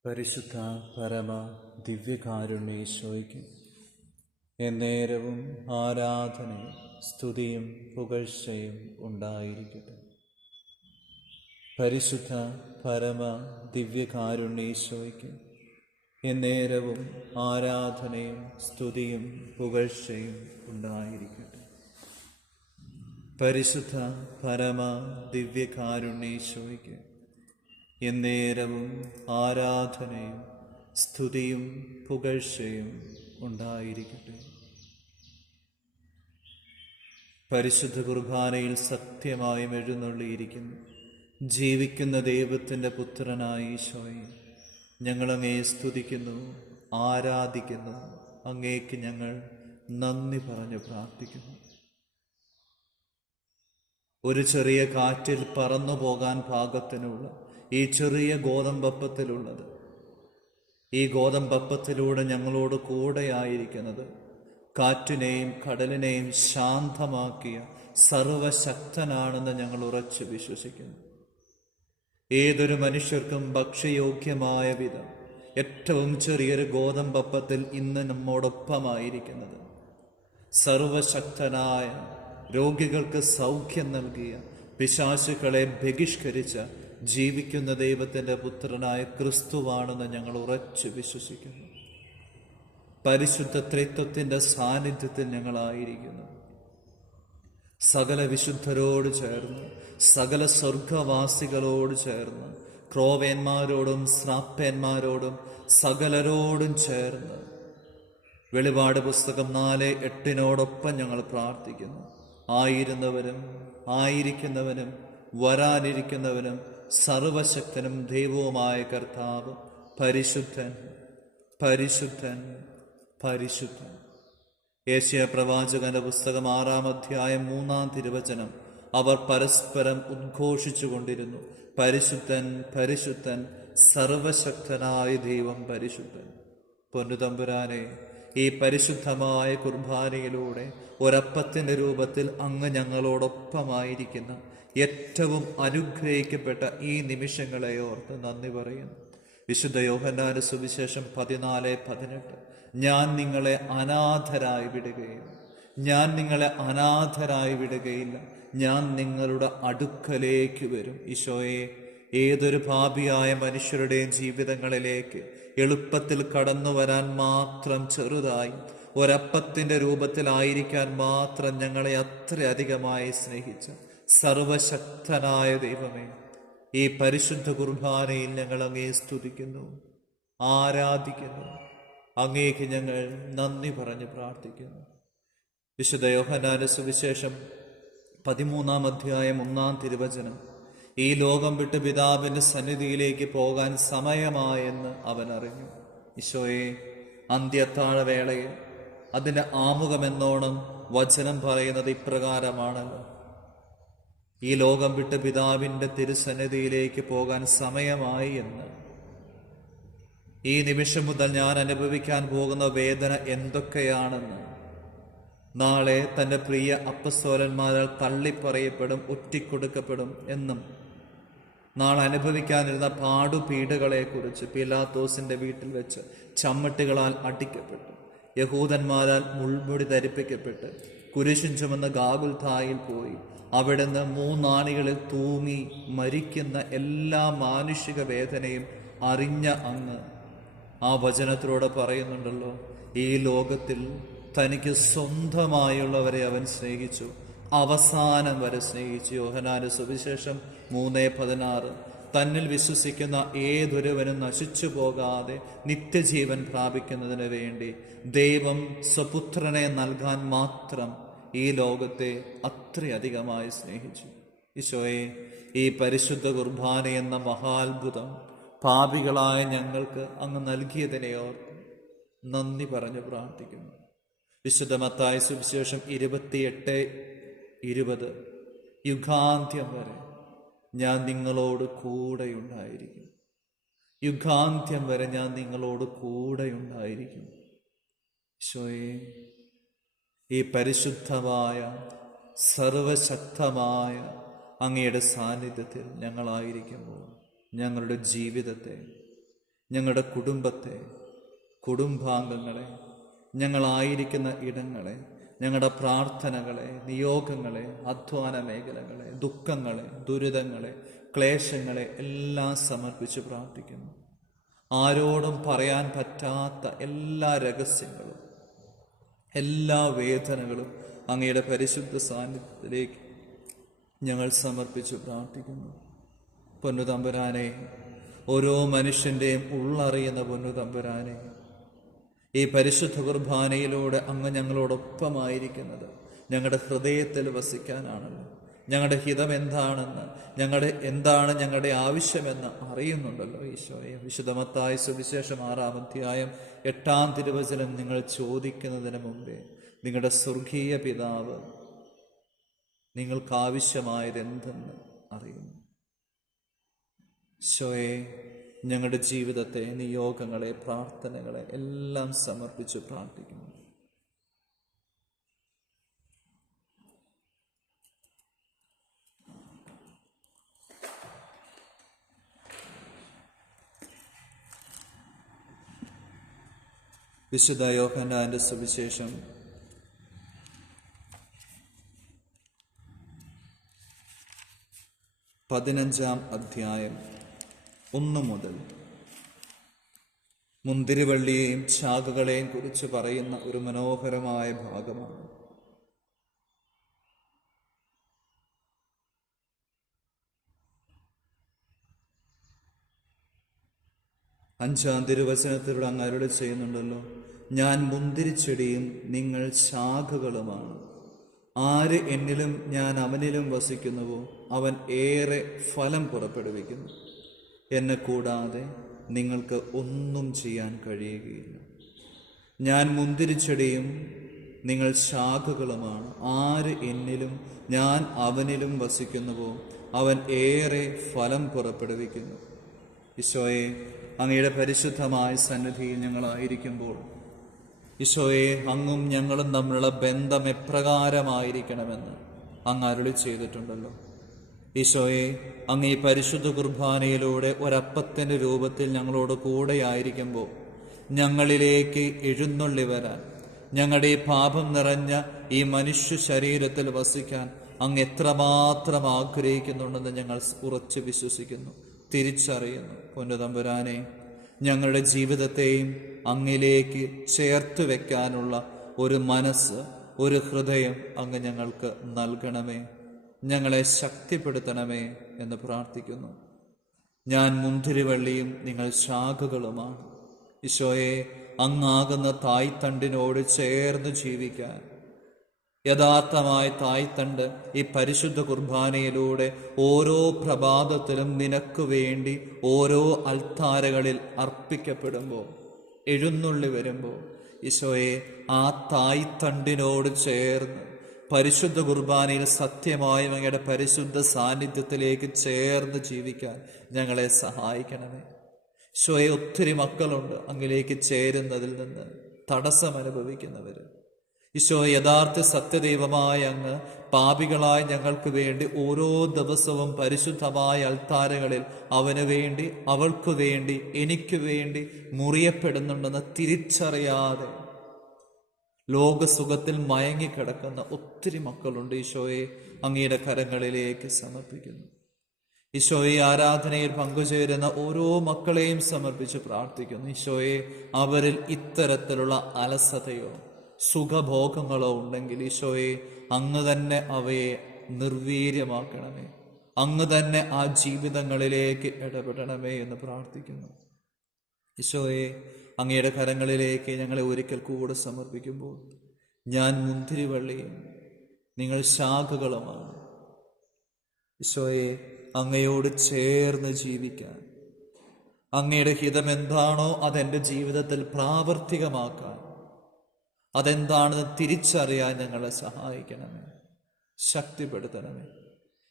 പരിശുദ്ധ പരമ ദിവ്യകാരുണ്യേശോയ്ക്ക് എന്നേരവും ആരാധനയും സ്തുതിയും പുകഴ്ചയും ഉണ്ടായിരിക്കട്ടെ. പരിശുദ്ധ പരമ ദിവ്യകാരുണ്യേശോയ്ക്ക് എന്നേരവും ആരാധനയും സ്തുതിയും പുകഴ്ചയും ഉണ്ടായിരിക്കട്ടെ. പരിശുദ്ധ പരമ ദിവ്യകാരുണ്യേശോയ്ക്ക് എന്നേരവും ആരാധനയും സ്തുതിയും പുകഴ്ചയും ഉണ്ടായിരിക്കട്ടെ. പരിശുദ്ധ കുർബാനയിൽ സത്യമായും എഴുന്നള്ളിയിരിക്കുന്നു ജീവിക്കുന്ന ദൈവത്തിൻ്റെ പുത്രനായ ഈശോയെ ഞങ്ങളങ്ങേ സ്തുതിക്കുന്നു, ആരാധിക്കുന്നു. അങ്ങേക്ക് ഞങ്ങൾ നന്ദി പറഞ്ഞു പ്രാർത്ഥിക്കുന്നു. ഒരു ചെറിയ കാറ്റിൽ പറന്നു പോകാൻ പാകത്തിനുള്ള ഈ ചെറിയ ഗോതമ്പപ്പത്തിലുള്ളത്, ഈ ഗോതമ്പപ്പത്തിലൂടെ ഞങ്ങളോട് കൂടെയായിരിക്കുന്നത് കാറ്റിനെയും കടലിനെയും ശാന്തമാക്കിയ സർവശക്തനാണെന്ന് ഞങ്ങൾ ഉറച്ചു വിശ്വസിക്കുന്നു. ഏതൊരു മനുഷ്യർക്കും ഭക്ഷ്യയോഗ്യമായ വിധം ഏറ്റവും ചെറിയൊരു ഗോതമ്പപ്പത്തിൽ ഇന്ന് നമ്മോടൊപ്പമായിരിക്കുന്നത് സർവശക്തനായ, രോഗികൾക്ക് സൗഖ്യം നൽകിയ, പിശാചുക്കളെ ബഹിഷ്കരിച്ച ജീവിക്കുന്ന ദൈവത്തിൻ്റെ പുത്രനായ ക്രിസ്തുവാണെന്ന് ഞങ്ങൾ ഉറച്ചു വിശ്വസിക്കുന്നു. പരിശുദ്ധ ത്രിത്വത്തിൻ്റെ സാന്നിധ്യത്തിൽ ഞങ്ങളായിരിക്കുന്നു. സകല വിശുദ്ധരോട് ചേർന്ന്, സകല സ്വർഗവാസികളോട് ചേർന്ന്, ക്രോവേന്മാരോടും ശ്രാപ്പേന്മാരോടും സകലരോടും ചേർന്ന് വെളിപാട് പുസ്തകം 4:8 ഞങ്ങൾ പ്രാർത്ഥിക്കുന്നു. ആയിരുന്നവനും ആയിരിക്കുന്നവനും വരാനിരിക്കുന്നവനും സർവശക്തനും ദൈവവുമായ കർത്താവ് പരിശുദ്ധൻ, പരിശുദ്ധൻ, പരിശുദ്ധൻ. യേശയ്യാ പ്രവാചകന്റെ പുസ്തകം 6-3 അവർ പരസ്പരം ഉദ്ഘോഷിച്ചു കൊണ്ടിരുന്നു, പരിശുദ്ധൻ, പരിശുദ്ധൻ, സർവശക്തനായ ദൈവം പരിശുദ്ധൻ. പൊന്നുതമ്പുരാനെ, ഈ പരിശുദ്ധമായ കുർബാനയിലൂടെ ഒരപ്പത്തിൻ്റെ രൂപത്തിൽ അങ്ങ് ഞങ്ങളോടൊപ്പമായിരിക്കുന്ന ഏറ്റവും അനുഗ്രഹിക്കപ്പെട്ട ഈ നിമിഷങ്ങളെ ഓർത്ത് നന്ദി പറയുന്നു. വിശുദ്ധ യോഹന്നാന്റെ സുവിശേഷം 14:18 ഞാൻ നിങ്ങളെ അനാഥരായി വിടുകയില്ല, ഞാൻ നിങ്ങളെ അനാഥരായി വിടുകയില്ല, ഞാൻ നിങ്ങളുടെ അടുക്കലേക്ക് വരും. ഈശോയെ, ഏതൊരു പാപിയായ മനുഷ്യരുടെയും ജീവിതങ്ങളിലേക്ക് എളുപ്പത്തിൽ കടന്നു വരാൻ മാത്രം ചെറുതായി ഒരപ്പത്തിൻ്റെ രൂപത്തിലായിരിക്കാൻ മാത്രം ഞങ്ങളെ അത്രയധികമായി സ്നേഹിച്ച സർവശക്തനായ ദൈവമേ, ഈ പരിശുദ്ധ കുർബാനയിൽ ഞങ്ങൾ അങ്ങേ സ്തുതിക്കുന്നു, ആരാധിക്കുന്നു. അങ്ങേക്ക് ഞങ്ങൾ നന്ദി പറഞ്ഞ് പ്രാർത്ഥിക്കുന്നു. വിശുദ്ധ യോഹന്നാന്റെ സുവിശേഷം 13:1 ഈ ലോകം വിട്ട് പിതാവിൻ്റെ സന്നിധിയിലേക്ക് പോകാൻ സമയമായെന്ന് അവൻ അറിഞ്ഞു. ഈശോയെ, അന്ത്യത്താഴവേളയിൽ അതിൻ്റെ ആമുഖമെന്നോണം വചനം പറയുന്നത് ഇപ്രകാരമാണല്ലോ: ഈ ലോകം വിട്ട് പിതാവിൻ്റെ തിരുസന്നിധിയിലേക്ക് പോകാൻ സമയമായി എന്ന്. ഈ നിമിഷം മുതൽ ഞാൻ അനുഭവിക്കാൻ പോകുന്ന വേദന എന്തൊക്കെയാണെന്ന്, നാളെ തൻ്റെ പ്രിയ അപ്പസ്തോലന്മാരാൽ തള്ളിപ്പറയപ്പെടും, ഒറ്റിക്കൊടുക്കപ്പെടും എന്നും, നാളെ അനുഭവിക്കാനിരുന്ന പാടുപീഡകളെക്കുറിച്ച്, പീലാത്തോസിൻ്റെ വീട്ടിൽ വെച്ച് ചമ്മട്ടികളാൽ അടിക്കപ്പെട്ടു, യഹൂദന്മാരാൽ മുൾമുടി ധരിപ്പിക്കപ്പെട്ട് കുരിശും ചുമന്ന് ഗാഗുൽഥായിൽ പോയി അവിടുന്ന് 3 ആണികളിൽ തൂങ്ങി മരിക്കുന്ന എല്ലാ മാനുഷിക വേദനയും അറിഞ്ഞ അങ്ങ് ആ വചനത്തിലൂടെ പറയുന്നുണ്ടല്ലോ, ഈ ലോകത്തിൽ തനിക്ക് സ്വന്തമായുള്ളവരെ അവൻ സ്നേഹിച്ചു, അവസാനം വരെ സ്നേഹിച്ചു. യോഹന്നാന്റെ സുവിശേഷം 3:16 തന്നിൽ വിശ്വസിക്കുന്ന ഏതൊരുവനും നശിച്ചു പോകാതെ നിത്യജീവൻ പ്രാപിക്കുന്നതിന് വേണ്ടി ദൈവം സ്വപുത്രനെ നൽകാൻ മാത്രം ഈ ലോകത്തെ അത്രയധികമായി സ്നേഹിച്ചു. ഈശോയെ, ഈ പരിശുദ്ധ കുർബാന എന്ന മഹാത്ഭുതം പാപികളായ ഞങ്ങൾക്ക് അങ്ങ് നൽകിയതിനെ ഓർത്ത് നന്ദി പറഞ്ഞു പ്രാർത്ഥിക്കുന്നു. വിശുദ്ധ മത്തായി സുവിശേഷം 28:20 യുഗാന്ത്യം വരെ ഞാൻ നിങ്ങളോട് കൂടെയുണ്ടായിരിക്കും, യുഗാന്ത്യം വരെ ഞാൻ നിങ്ങളോട് കൂടെയുണ്ടായിരിക്കും. ഈശോയെ, ഈ പരിശുദ്ധമായ സർവശക്തമായ അങ്ങയുടെ സാന്നിധ്യത്തിൽ ഞങ്ങളായിരിക്കുമ്പോൾ ഞങ്ങളുടെ ജീവിതത്തെ ഞങ്ങളുടെ കുടുംബത്തെ, കുടുംബാംഗങ്ങളെ, ഞങ്ങളായിരിക്കുന്ന ഇടങ്ങളെ, ഞങ്ങളുടെ പ്രാർത്ഥനകളെ, നിയോഗങ്ങളെ, അധ്വാന മേഖലകളെ, ദുഃഖങ്ങളെ, ദുരിതങ്ങളെ, ക്ലേശങ്ങളെ എല്ലാം സമർപ്പിച്ച് പ്രാർത്ഥിക്കുന്നു. ആരോടും പറയാൻ പറ്റാത്ത എല്ലാ രഹസ്യങ്ങളും, എല്ലാ വേദനകളും അങ്ങയുടെ പരിശുദ്ധ സാന്നിധ്യത്തിലേക്ക് ഞങ്ങൾ സമർപ്പിച്ച് പ്രാർത്ഥിക്കുന്നു. പൊന്നുതമ്പുരാനെ, ഓരോ മനുഷ്യൻ്റെയും ഉള്ളറിയുന്ന പൊന്നുതമ്പുരാനെ, ഈ പരിശുദ്ധ കുർബാനയിലൂടെ അങ്ങ് ഞങ്ങളോടൊപ്പമായിരിക്കുന്നത് ഞങ്ങളുടെ ഹൃദയത്തിൽ വസിക്കാനാണല്ലോ. ഞങ്ങളുടെ ഹിതം എന്താണെന്ന്, എന്താണ് ഞങ്ങളുടെ ആവശ്യമെന്ന് അറിയുന്നുണ്ടല്ലോ ഈശോയെ. വിശുദ്ധ മത്തായി സുവിശേഷം 6-ാം അധ്യായം 8-ാം തിരുവചനം നിങ്ങൾ ചോദിക്കുന്നതിന് മുമ്പേ നിങ്ങളുടെ സ്വർഗീയ പിതാവ് നിങ്ങൾക്കാവശ്യമായതെന്തെന്ന് അറിയുന്നു. ഈശോയെ, ഞങ്ങളുടെ ജീവിതത്തെ, നിയോഗങ്ങളെ, പ്രാർത്ഥനകളെ എല്ലാം സമർപ്പിച്ച് പ്രാർത്ഥിക്കുന്നു. വിശുദ്ധ യോഹന്നാന്റെ സുവിശേഷം 15-ാം അധ്യായം 1 മുതൽ മുന്തിരിവള്ളിയെയും ശാഖകളെയും കുറിച്ച് പറയുന്ന ഒരു മനോഹരമായ ഭാഗമാണ്. അഞ്ചാം തിരുവചനത്തിലൂടെ അങ്ങ് അരുളി ചെയ്യുന്നുണ്ടല്ലോ, ഞാൻ മുന്തിരിച്ചെടിയും നിങ്ങൾ ശാഖകളുമാണ്. ആര് എന്നിലും ഞാൻ അവനിലും വസിക്കുന്നുവോ അവൻ ഏറെ ഫലം പുറപ്പെടുവിക്കുന്നു. എന്നെ കൂടാതെ നിങ്ങൾക്ക് ഒന്നും ചെയ്യാൻ കഴിയുകയില്ല. ഞാൻ മുന്തിരിച്ചെടിയും നിങ്ങൾ ശാഖകളുമാണ്. ആര് എന്നിലും ഞാൻ അവനിലും വസിക്കുന്നുവോ അവൻ ഏറെ ഫലം പുറപ്പെടുവിക്കുന്നു. ഈശോയെ, അങ്ങയുടെ പരിശുദ്ധമായ സന്നിധിയിൽ ഞങ്ങളായിരിക്കുമ്പോൾ ഈശോയെ, അങ്ങും ഞങ്ങളും തമ്മിലുള്ള ബന്ധം എപ്രകാരമായിരിക്കണമെന്ന് അങ്ങ് അരുളി ചെയ്തിട്ടുണ്ടല്ലോ. ഈശോയെ, അങ്ങ് ഈ പരിശുദ്ധ കുർബാനയിലൂടെ ഒരപ്പത്തിൻ്റെ രൂപത്തിൽ ഞങ്ങളോട് കൂടെയായിരിക്കുമ്പോൾ ഞങ്ങളിലേക്ക് എഴുന്നള്ളി വരാൻ, ഞങ്ങളുടെ ഈ പാപം നിറഞ്ഞ ഈ മനുഷ്യ ശരീരത്തിൽ വസിക്കാൻ അങ്ങ് എത്രമാത്രം ആഗ്രഹിക്കുന്നുണ്ടെന്ന് ഞങ്ങൾ ഉറച്ചു വിശ്വസിക്കുന്നു, തിരിച്ചറിയുന്നു. പൊന്നുതമ്പുരാനെ, ഞങ്ങളുടെ ജീവിതത്തെയും അങ്ങിലേക്ക് ചേർത്ത് വെക്കാനുള്ള ഒരു മനസ്സ്, ഒരു ഹൃദയം അങ്ങ് ഞങ്ങൾക്ക് നൽകണമേ. ഞങ്ങളെ ശക്തിപ്പെടുത്തണമേ എന്ന് പ്രാർത്ഥിക്കുന്നു. ഞാൻ മുന്തിരിവള്ളിയും നിങ്ങൾ ശാഖകളുമാണ്. ഈശോയെ, അങ്ങാകുന്ന തായ്തണ്ടിനോട് ചേർന്ന് ജീവിക്കാൻ, യഥാർത്ഥമായ തായ്തണ്ട് ഈ പരിശുദ്ധ കുർബാനയിലൂടെ ഓരോ പ്രഭാതത്തിലും നിനക്ക് വേണ്ടി ഓരോ അൾത്താരകളിൽ അർപ്പിക്കപ്പെടുമ്പോൾ, എഴുന്നള്ളി വരുമ്പോൾ ഈശോയെ, ആ തായ്തണ്ടിനോട് ചേർന്ന് പരിശുദ്ധ കുർബാനയിൽ സത്യമായും അങ്ങയുടെ പരിശുദ്ധ സാന്നിധ്യത്തിലേക്ക് ചേർന്ന് ജീവിക്കാൻ ഞങ്ങളെ സഹായിക്കണമേ. ഈശോയെ, ഒത്തിരി മക്കളുണ്ട് അങ്ങിലേക്ക് ചേരുന്നതിൽ നിന്ന് തടസ്സം അനുഭവിക്കുന്നവർ. ഈശോ, യഥാർത്ഥ സത്യദൈവമായ അങ്ങ് പാപികളായ ഞങ്ങൾക്ക് വേണ്ടി ഓരോ ദിവസവും പരിശുദ്ധമായ അൾത്താരകളിൽ അവന് വേണ്ടി, അവൾക്ക് വേണ്ടി, എനിക്ക് വേണ്ടി മുറിയപ്പെടുന്നുണ്ടെന്ന് തിരിച്ചറിയാതെ ലോകസുഖത്തിൽ മയങ്ങിക്കിടക്കുന്ന ഒത്തിരി മക്കളുണ്ട്. ഈശോയെ, അങ്ങയുടെ കരങ്ങളിലേക്ക് സമർപ്പിക്കുന്നു. ഈശോയെ, ആരാധനയിൽ പങ്കുചേരുന്ന ഓരോ മക്കളെയും സമർപ്പിച്ച് പ്രാർത്ഥിക്കുന്നു. ഈശോയെ, അവരിൽ ഇത്തരത്തിലുള്ള അലസതയോ സുഖഭോഗങ്ങളോ ഉണ്ടെങ്കിൽ ഈശോയെ, അങ്ങ് തന്നെ അവയെ നിർവീര്യമാക്കണമേ. അങ്ങ് തന്നെ ആ ജീവിതങ്ങളിലേക്ക് ഇടപെടണമേ എന്ന് പ്രാർത്ഥിക്കുന്നു. ഈശോയെ, അങ്ങയുടെ കരങ്ങളിലേക്ക് ഞങ്ങളെ ഒരിക്കൽ കൂടെ സമർപ്പിക്കുമ്പോൾ ഞാൻ മുന്തിരിവള്ളിയും നിങ്ങൾ ശാഖകളുമാണ്. ഈശോയെ, അങ്ങയോട് ചേർന്ന് ജീവിക്കാൻ, അങ്ങയുടെ ഹിതം എന്താണോ അതെൻ്റെ ജീവിതത്തിൽ പ്രാവർത്തികമാക്കാൻ, അതെന്താണെന്ന് തിരിച്ചറിയാൻ ഞങ്ങളെ സഹായിക്കണമേ, ശക്തിപ്പെടുത്തണമേ.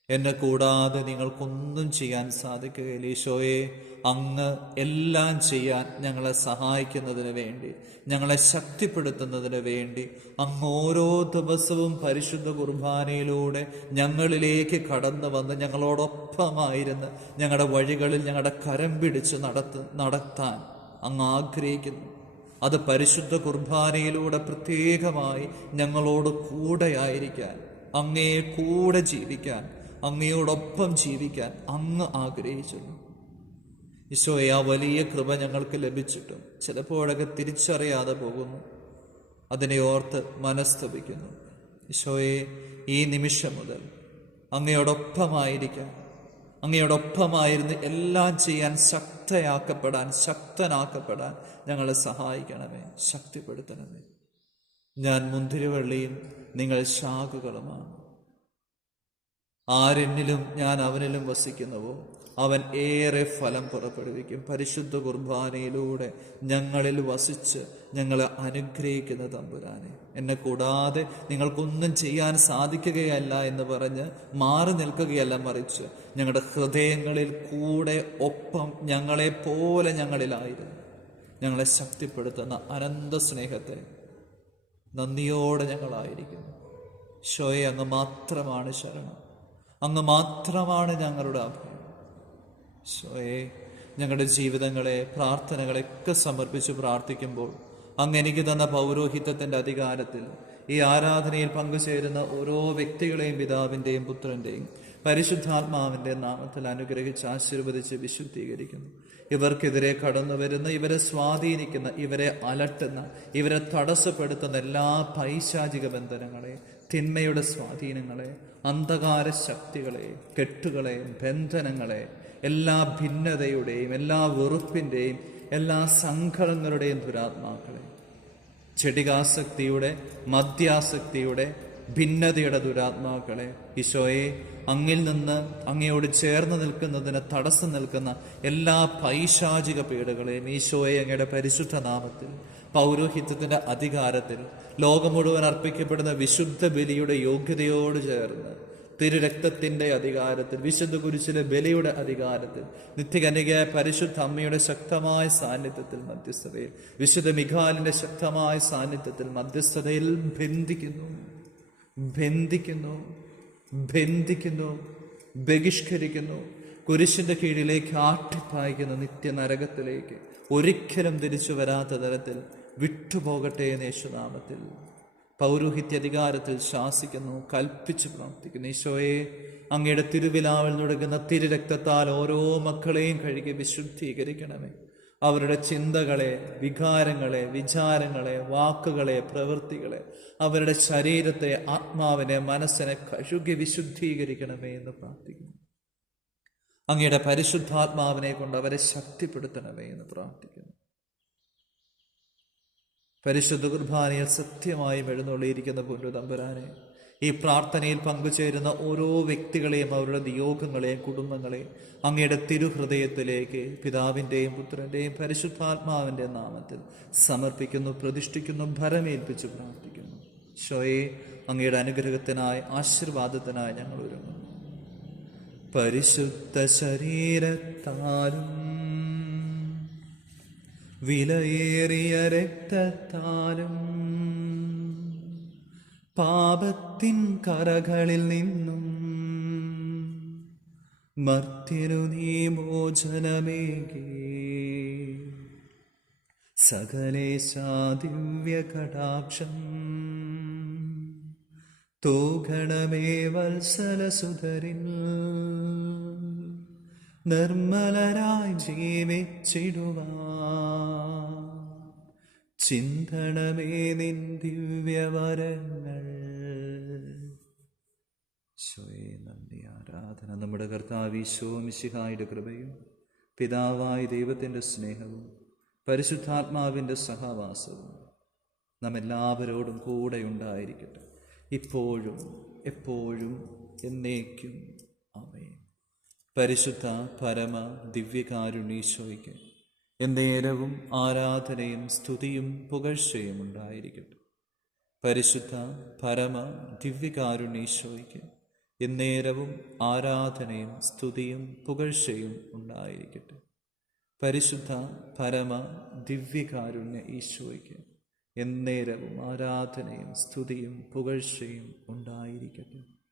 എന്നെ കൂടാതെ നിങ്ങൾക്കൊന്നും ചെയ്യാൻ സാധിക്കുകയില്ല. ഈശോയെ, അങ്ങ് എല്ലാം ചെയ്യാൻ ഞങ്ങളെ സഹായിക്കുന്നതിന് വേണ്ടി, ഞങ്ങളെ ശക്തിപ്പെടുത്തുന്നതിന് വേണ്ടി അങ്ങ് ഓരോ ദിവസവും പരിശുദ്ധ കുർബാനയിലൂടെ ഞങ്ങളിലേക്ക് കടന്നു വന്ന് ഞങ്ങളോടൊപ്പമായിരുന്ന് ഞങ്ങളുടെ വഴികളിൽ ഞങ്ങളുടെ കരം പിടിച്ച് നടത്താൻ അങ്ങ് ആഗ്രഹിക്കുന്നു. അത് പരിശുദ്ധ കുർബാനയിലൂടെ പ്രത്യേകമായി ഞങ്ങളോട് കൂടെയായിരിക്കാൻ, അങ്ങയെ കൂടെ ജീവിക്കാൻ, അങ്ങയോടൊപ്പം ജീവിക്കാൻ അങ്ങ് ആഗ്രഹിച്ചിരുന്നു. ഈശോയെ, ആ വലിയ കൃപ ഞങ്ങൾക്ക് ലഭിച്ചിട്ടും ചിലപ്പോഴൊക്കെ തിരിച്ചറിയാതെ പോകുന്നു. അതിനെ ഓർത്ത് മനസ്തപിക്കുന്നു. ഈശോയെ, ഈ നിമിഷം മുതൽ അങ്ങയോടൊപ്പമായിരിക്കാൻ, അങ്ങയോടൊപ്പമായിരുന്ന് എല്ലാം ചെയ്യാൻ ശക്തനാക്കപ്പെടാൻ ഞങ്ങളെ സഹായിക്കണമേ, ശക്തിപ്പെടുത്തണമേ. ഞാൻ മുന്തിരിവള്ളിയും നിങ്ങൾ ശാഖകളുമാണ്. ആരെന്നിലും ഞാൻ അവനിലും വസിക്കുന്നുവോ അവൻ ഏറെ ഫലം പുറപ്പെടുവിക്കും. പരിശുദ്ധ കുർബാനയിലൂടെ ഞങ്ങളിൽ വസിച്ച് ഞങ്ങളെ അനുഗ്രഹിക്കുന്ന തമ്പുരാനെ, എന്നെ കൂടാതെ നിങ്ങൾക്കൊന്നും ചെയ്യാൻ സാധിക്കുകയല്ല എന്ന് പറഞ്ഞ് മാറി നിൽക്കുകയല്ല, മറിച്ച് ഞങ്ങളുടെ ഹൃദയങ്ങളിൽ കൂടെ ഒപ്പം ഞങ്ങളെപ്പോലെ ഞങ്ങളിലായിരുന്നു ഞങ്ങളെ ശക്തിപ്പെടുത്തുന്ന അനന്ത സ്നേഹത്തെ നന്ദിയോടെ ഞങ്ങളായിരിക്കുന്നു. ഈശോയെ, അങ്ങ് മാത്രമാണ് ശരണം, അങ്ങ് മാത്രമാണ് ഞങ്ങളുടെ അഭയം. ഈശോയെ, ഞങ്ങളുടെ ജീവിതങ്ങളെ, പ്രാർത്ഥനകളെയൊക്കെ സമർപ്പിച്ച് പ്രാർത്ഥിക്കുമ്പോൾ അങ്ങ് എനിക്ക് തന്ന പൗരോഹിത്യത്തിൻ്റെ അധികാരത്തിൽ ഈ ആരാധനയിൽ പങ്കുചേരുന്ന ഓരോ വ്യക്തികളെയും പിതാവിൻ്റെയും പുത്രൻ്റെയും പരിശുദ്ധാത്മാവിൻ്റെ നാമത്തിൽ അനുഗ്രഹിച്ച് ആശീർവദിച്ച് വിശുദ്ധീകരിക്കുന്നു. ഇവർക്കെതിരെ കടന്നു വരുന്ന, ഇവരെ സ്വാധീനിക്കുന്ന, ഇവരെ അലട്ടുന്ന, ഇവരെ തടസ്സപ്പെടുത്തുന്ന എല്ലാ പൈശാചിക ബന്ധനങ്ങളെ, തിന്മയുടെ സ്വാധീനങ്ങളെ, അന്ധകാര ശക്തികളെ, കെട്ടുകളെ, ബന്ധനങ്ങളെ, എല്ലാ ഭിന്നതയുടെയും എല്ലാ വെറുപ്പിൻ്റെയും എല്ലാ സങ്കടങ്ങളുടെയും ദുരാത്മാക്കളെ, ചെടികാസക്തിയുടെ, മദ്യാസക്തിയുടെ, ഭിന്നതയുടെ ദുരാത്മാക്കളെ, ഈശോയെ, അങ്ങിൽ നിന്ന് അങ്ങയോട് ചേർന്ന് നിൽക്കുന്നതിന് തടസ്സം നിൽക്കുന്ന എല്ലാ പൈശാചിക പീഡകളെയും ഈശോയെ അങ്ങയുടെ പരിശുദ്ധ നാമത്തിൽ, പൗരോഹിത്യത്തിൻ്റെ അധികാരത്തിൽ, ലോകം മുഴുവൻ അർപ്പിക്കപ്പെടുന്ന വിശുദ്ധ ബലിയുടെ യോഗ്യതയോട് ചേർന്ന്, തിരുരക്തത്തിൻ്റെ അധികാരത്തിൽ, വിശുദ്ധ കുരിശിലെ ബലിയുടെ അധികാരത്തിൽ, നിത്യകന്യകയായ പരിശുദ്ധ അമ്മയുടെ ശക്തമായ സാന്നിധ്യത്തിൽ മധ്യസ്ഥതയിൽ, വിശുദ്ധ മിഖാലിൻ്റെ ശക്തമായ സാന്നിധ്യത്തിൽ മധ്യസ്ഥതയിൽ ബന്ധിക്കുന്നു, ബഹിഷ്കരിക്കുന്നു. കുരിശിൻ്റെ കീഴിലേക്ക് ആട്ടിപ്പായിക്കുന്ന നിത്യനരകത്തിലേക്ക് ഒരിക്കലും തിരിച്ചു വരാത്ത തരത്തിൽ വിട്ടുപോകട്ടെ എന്ന് യേശുനാമത്തിൽ പൗരോഹിത്യ അധികാരത്തിൽ ശാസിക്കുന്നു, കൽപ്പിച്ച് പ്രാർത്ഥിക്കുന്നു. ഈശോയെ, അങ്ങയുടെ തിരുവിലാവിൽ നടക്കുന്ന തിരുരക്തത്താൽ ഓരോ മക്കളെയും കഴുകി വിശുദ്ധീകരിക്കണമേ. അവരുടെ ചിന്തകളെ, വികാരങ്ങളെ, വിചാരങ്ങളെ, വാക്കുകളെ, പ്രവൃത്തികളെ, അവരുടെ ശരീരത്തെ, ആത്മാവിനെ, മനസ്സിനെ കഴുകി വിശുദ്ധീകരിക്കണമേ എന്ന് പ്രാർത്ഥിക്കുന്നു. അങ്ങയുടെ പരിശുദ്ധാത്മാവിനെ കൊണ്ട് അവരെ ശക്തിപ്പെടുത്തണമേ എന്ന് പ്രാർത്ഥിക്കുന്നു. പരിശുദ്ധ കുർബാനയിൽ സത്യമായും എഴുന്നള്ളിയിരിക്കുന്ന പൊന്നു തമ്പുരാനെ, ഈ പ്രാർത്ഥനയിൽ പങ്കുചേരുന്ന ഓരോ വ്യക്തികളെയും അവരുടെ നിയോഗങ്ങളെയും കുടുംബങ്ങളെയും അങ്ങയുടെ തിരുഹൃദയത്തിലേക്ക് പിതാവിൻ്റെയും പുത്രൻ്റെയും പരിശുദ്ധാത്മാവിൻ്റെ നാമത്തിൽ സമർപ്പിക്കുന്നു, പ്രതിഷ്ഠിക്കുന്നു, ഭരമേൽപ്പിച്ച് പ്രാർത്ഥിക്കുന്നു. ഈശോയെ, അങ്ങയുടെ അനുഗ്രഹത്തിനായി, ആശീർവാദത്തിനായി ഞങ്ങൾ ഒരുങ്ങുന്നു. പരിശുദ്ധ ശരീരത്താലും വിലയേറിയ രക്തത്താലും പാപത്തിൻ കറകളിൽ നിന്നും മർത്യനു നീ മോചനമേകി സകലേശാ ദിവ്യ കടാക്ഷം തൂഗണമേ വത്സലസുധരിൽ നിർമ്മലരായി ജീവിച്ചിടുവാൻ ചിന്തണമേ നിൻ ദിവ്യവരങ്ങൾ. ഈശോയെ, നന്ദി, ആരാധന. നമ്മുടെ കർത്താവ് ഈശോ മിശിഹായുടെ കൃപയും പിതാവായ ദൈവത്തിൻ്റെ സ്നേഹവും പരിശുദ്ധാത്മാവിൻ്റെ സഹവാസവും നാം എല്ലാവരോടും കൂടെ ഉണ്ടായിരിക്കട്ടെ, ഇപ്പോഴും എപ്പോഴും എന്നേക്കും. ആമേൻ. പരിശുദ്ധ പരമ ദിവ്യകാരുണ്യീശോയ്ക്ക് എന്നേരവും ആരാധനയും സ്തുതിയും പുകഴ്ചയും ഉണ്ടായിരിക്കട്ടെ. പരിശുദ്ധ പരമ ദിവ്യകാരുണ്യീശോയ്ക്ക് എന്നേരവും ആരാധനയും സ്തുതിയും പുകഴ്ചയും ഉണ്ടായിരിക്കട്ടെ. പരിശുദ്ധ പരമ ദിവ്യകാരുണ്യ ഈശോയ്ക്ക് എന്നേരവും ആരാധനയും സ്തുതിയും പുകഴ്ചയും ഉണ്ടായിരിക്കട്ടെ.